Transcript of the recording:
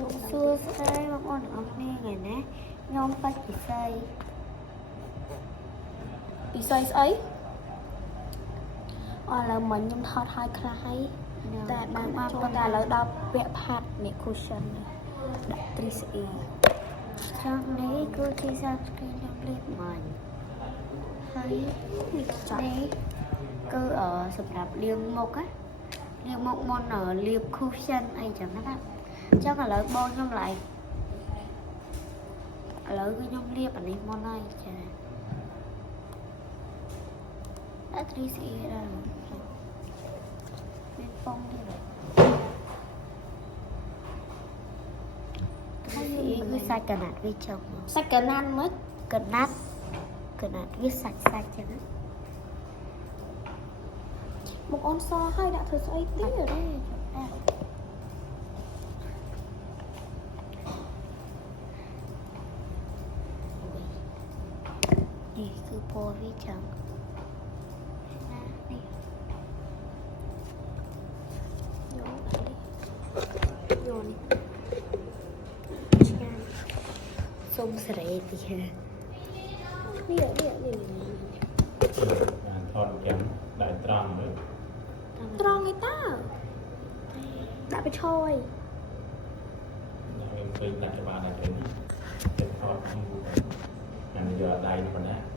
លោកសួស្តីបងប្អូនអរគ្នាថ្ងៃនេះខ្ញុំបាច់ពិសីស្អីឥឡូវមិញខ្ញុំថតឲ្យខ្លះហើយតែបានមកប៉ុន្តែឥឡូវដល់ពាក់ផាត់នេះ cushion ដាក់ 3CE ខាងនេះគឺជាសាស្ត្រខ្ញុំលេបមិញហើយនេះគឺសម្រាប់លាងមុខលាងមុខមុនលាប cushion អីចឹងណាអញ្ចឹងឥឡូវបងខ្ញុំឡើយឥឡូវគឺខ្ញុំលាបអានេះមុនហើយចាដាក់ 3CE ដែរមានពងទៀត3CE គឺសាច់កណាត់វាចុះសាច់កណាត់មិនកណាត់វាសាច់ចឹងណាមកអូនសឲ្យដាក់ធ្វើស្អីទៀតទេនេះគឺពណ៌វាចឹងណានេះយកនេះឆ្ងាញ់សុំសេរីទីហេនេះបានថតយ៉ាងដាក់ត្រង់មើល ត្រង់ឯតាដាក់ไปឈយខ្ញុំឃើញដាក់ច្បាស់ដែរទៅនេះទៅថតខ្ញុំអានយកដៃប៉ុណ្ណា